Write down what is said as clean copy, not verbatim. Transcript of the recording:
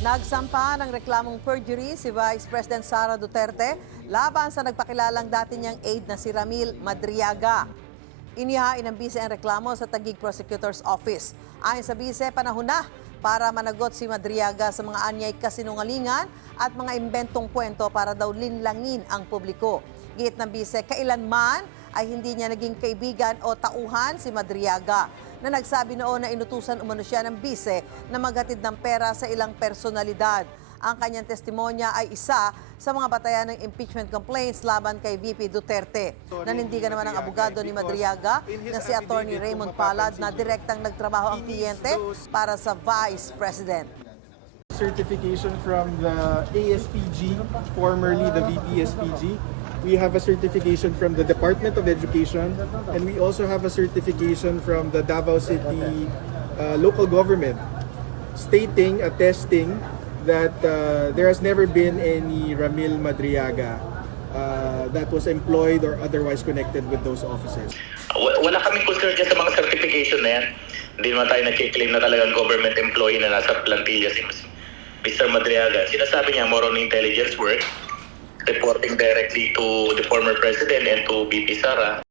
Nagsampa ng reklamong perjury si Vice President Sara Duterte laban sa nagpakilalang dati niyang aide na si Ramil Madriaga. Inihain ng bise ang reklamo sa Taguig Prosecutor's Office. Ayon sa bise, panahon na para managot si Madriaga sa mga anyay kasinungalingan at mga imbentong kwento para daw linlangin ang publiko. Giit ng bise, kailanman ay hindi niya naging kaibigan o tauhan si Madriaga, na nagsabi noon na inutusan umano siya ng bise na maghatid ng pera sa ilang personalidad. Ang kanyang testimonya ay isa sa mga batayan ng impeachment complaints laban kay VP Duterte. Nanindigan naman ang abogado ni Madriaga na si Attorney Raymond Palad na direktang nagtrabaho ang kliyente para sa Vice President. Certification from the ASPG, formerly the VPSPG. We have a certification from the Department of Education, and we also have a certification from the Davao City local government attesting that there has never been any Ramil Madriaga that was employed or otherwise connected with those offices. Wala kaming concern dyan sa mga certification na yan. Hindi naman tayo nag-claim na talagang government employee na nasa plantilla si Mr. Madriaga. Sinasabi niya more on intelligence work, reporting directly to the former president and to VP Sara.